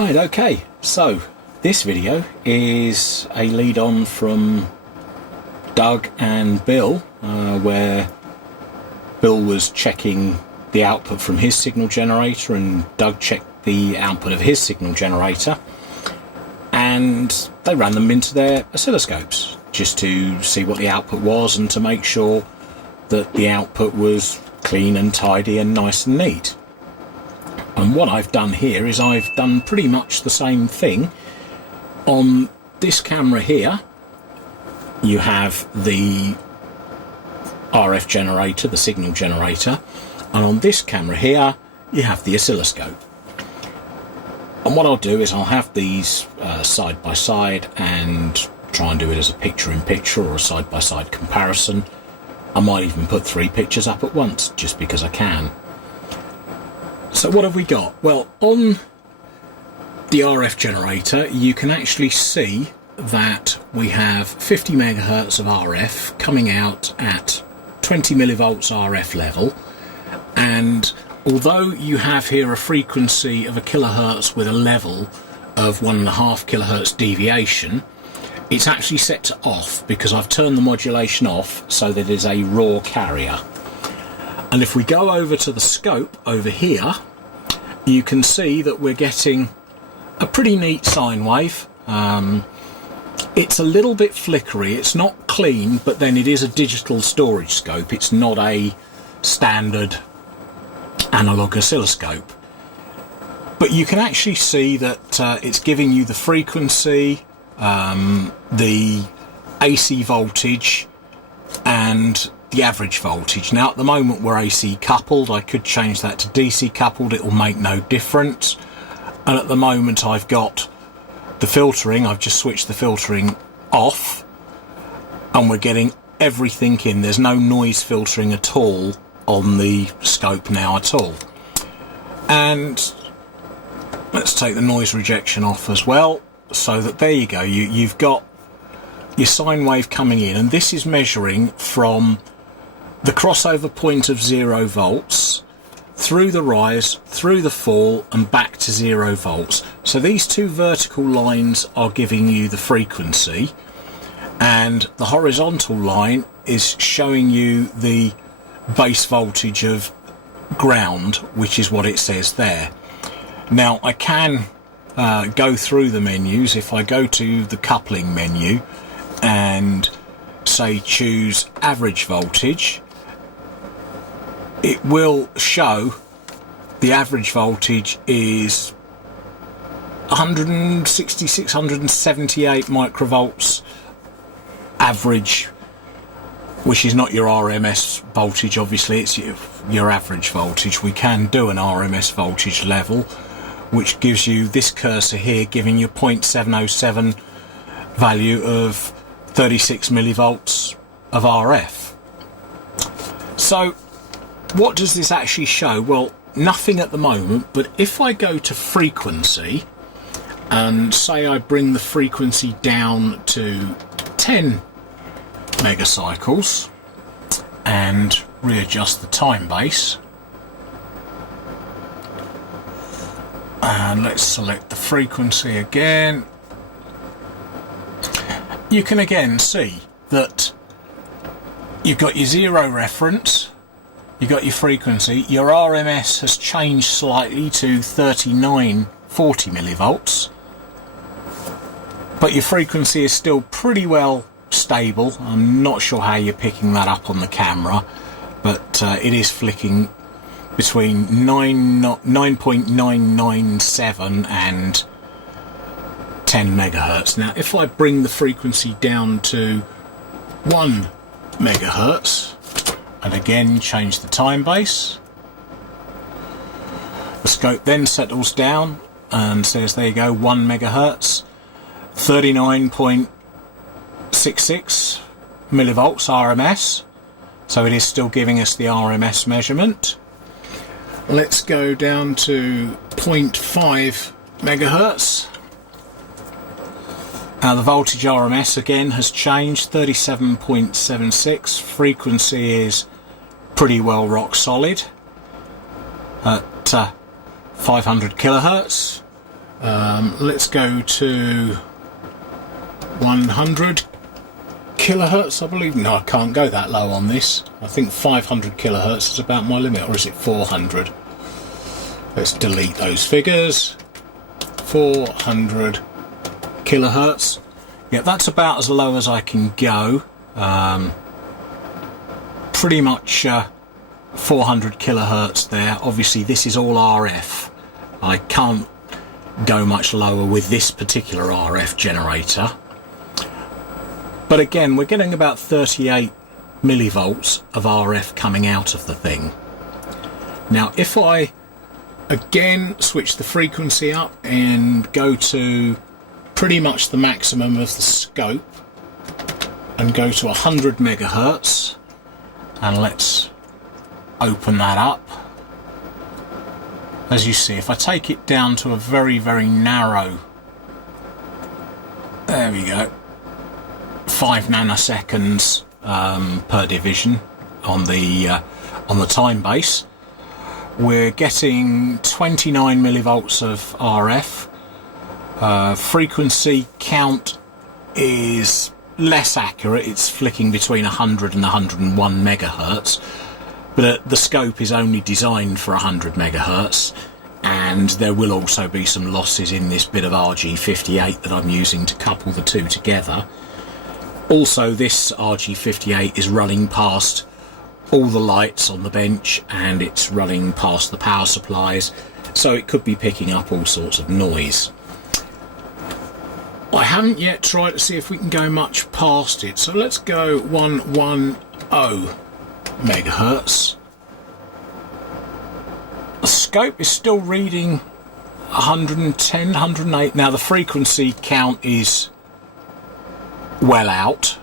Right, okay, so this video is a lead on from Doug and Bill, where Bill was checking the output from his signal generator and Doug checked the output of his signal generator, and they ran them into their oscilloscopes just to see what the output was and to make sure that the output was clean and tidy and nice and neat. And what I've done here is I've done pretty much the same thing. On this camera here you have the RF generator, the signal generator, and on this camera here you have the oscilloscope. And what I'll do is I'll have these side by side and try and do it as a picture-in-picture or a side-by-side comparison. I might even put 3 pictures up at once just because I can. So what have we got? Well, on the RF generator you can actually see that we have 50 megahertz of RF coming out at 20 millivolts RF level, and although you have here a frequency of a kilohertz with a level of 1.5 kilohertz deviation, it's actually set to off because I've turned the modulation off so that it is a raw carrier. And if we go over to the scope over here, you can see that we're getting a pretty neat sine wave. It's a little bit flickery, it's not clean, but then it is a digital storage scope. It's not a standard analog oscilloscope. But you can actually see that it's giving you the frequency, the AC voltage and the average voltage. Now at the moment we're AC coupled. I could change that to DC coupled, it will make no difference. And at the moment I've got the filtering, I've just switched the filtering off and we're getting everything in. There's no noise filtering at all on the scope now at all. And let's take the noise rejection off as well, so that there you go, you've got your sine wave coming in, and this is measuring from the crossover point of 0 volts through the rise, through the fall and back to 0 volts. So these two vertical lines are giving you the frequency, and the horizontal line is showing you the base voltage of ground, which is what it says there. Now I can go through the menus. If I go to the coupling menu and say choose average voltage, it will show the average voltage is 166, 178 microvolts average, which is not your RMS voltage, obviously it's your average voltage. We can do an RMS voltage level, which gives you this cursor here giving you 0.707 value of 36 millivolts of RF. So what does this actually show? Well, nothing at the moment, but if I go to frequency and say I bring the frequency down to 10 megacycles and readjust the time base, and let's select the frequency again, you can again see that you've got your 0 reference, you've got your frequency, your RMS has changed slightly to 3940 millivolts, but your frequency is still pretty well stable. I'm not sure how you're picking that up on the camera, but it is flicking between 9.997 and 10 megahertz. Now if I bring the frequency down to 1 megahertz and again change the time base, the scope then settles down and says there you go, 1 megahertz, 39.66 millivolts RMS. So it is still giving us the RMS measurement. Let's go down to 0.5 megahertz. Now the voltage RMS again has changed, 37.76. Frequency is pretty well rock solid at 500 kilohertz. Let's go to 100 kilohertz, I believe. No, I can't go that low on this. I think 500 kilohertz is about my limit, or is it 400? Let's delete those figures. 400 kilohertz. Yeah, that's about as low as I can go. Pretty much 400 kilohertz there. Obviously this is all RF. I can't go much lower with this particular RF generator. But again, we're getting about 38 millivolts of RF coming out of the thing. Now if I again switch the frequency up and go to pretty much the maximum of the scope and go to 100 megahertz, and let's open that up. As you see, if I take it down to a very, very narrow, there we go, 5 nanoseconds per division on the time base, we're getting 29 millivolts of RF. Frequency count is less accurate, it's flicking between 100 and 101 megahertz, but the scope is only designed for 100 megahertz, and there will also be some losses in this bit of RG58 that I'm using to couple the two together. Also, this RG58 is running past all the lights on the bench, and it's running past the power supplies, so it could be picking up all sorts of noise. I haven't yet tried to see if we can go much past it, so let's go 110 megahertz. The scope is still reading 110, 108. Now the frequency count is well out.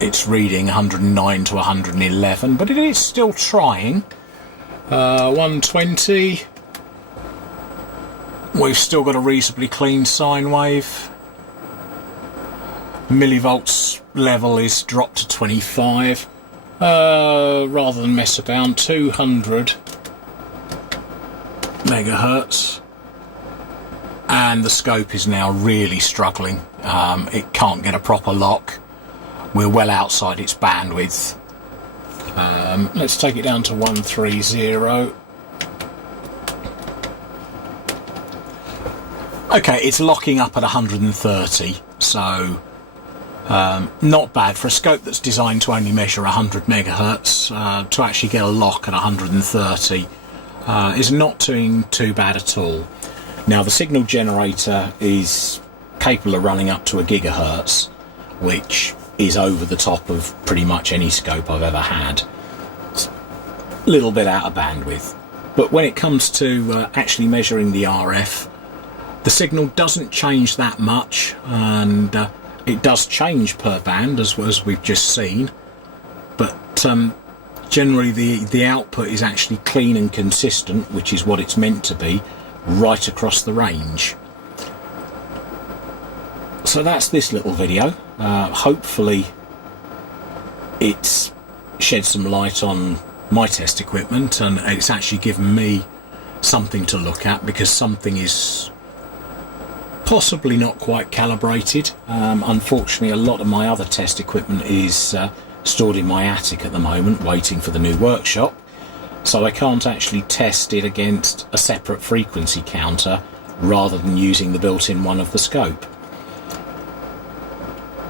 It's reading 109 to 111, but it is still trying. 120. We've still got a reasonably clean sine wave. Millivolts level is dropped to 25. Rather than mess about, 200 megahertz. And the scope is now really struggling. It can't get a proper lock. We're well outside its bandwidth. Let's take it down to 130. Okay, it's locking up at 130, so not bad for a scope that's designed to only measure 100 megahertz. To actually get a lock at 130 is not doing too bad at all. Now the signal generator is capable of running up to a gigahertz, which is over the top of pretty much any scope I've ever had. It's a little bit out of bandwidth, but when it comes to actually measuring the RF, the signal doesn't change that much, and it does change per band as we've just seen, but generally the output is actually clean and consistent, which is what it's meant to be, right across the range. So that's this little video. Hopefully it's shed some light on my test equipment, and it's actually given me something to look at, because something is possibly not quite calibrated. Unfortunately, a lot of my other test equipment is stored in my attic at the moment, waiting for the new workshop, so I can't actually test it against a separate frequency counter rather than using the built-in one of the scope.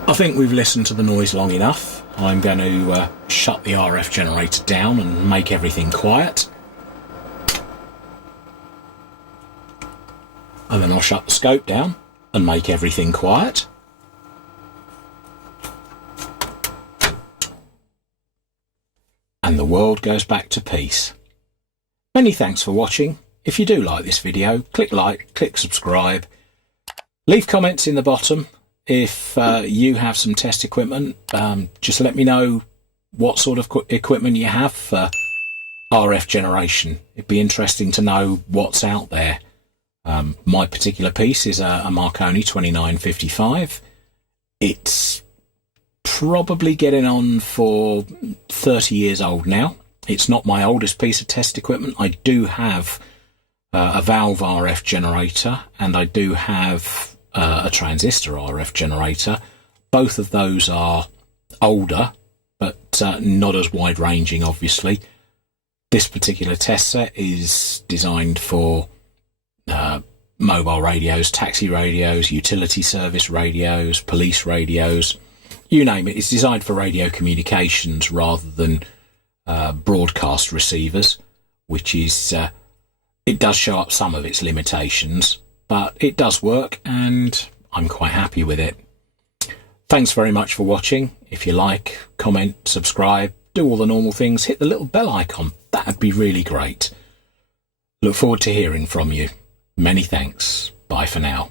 I think we've listened to the noise long enough. I'm going to shut the RF generator down and make everything quiet. And then I'll shut the scope down and make everything quiet. And the world goes back to peace. Many thanks for watching. If you do like this video, click like, click subscribe. Leave comments in the bottom. If you have some test equipment, just let me know what sort of equipment you have for RF generation. It'd be interesting to know what's out there. My particular piece is a Marconi 2955. It's probably getting on for 30 years old now. It's not my oldest piece of test equipment. I do have a valve RF generator, and I do have a transistor RF generator. Both of those are older, but not as wide-ranging, obviously. This particular test set is designed for mobile radios, taxi radios, utility service radios, police radios, you name it. It's designed for radio communications rather than broadcast receivers, which is it does show up some of its limitations, but it does work and I'm quite happy with it. Thanks very much for watching. If you like, comment, subscribe, do all the normal things, hit the little bell icon. That'd be really great. Look forward to hearing from you. Many thanks. Bye for now.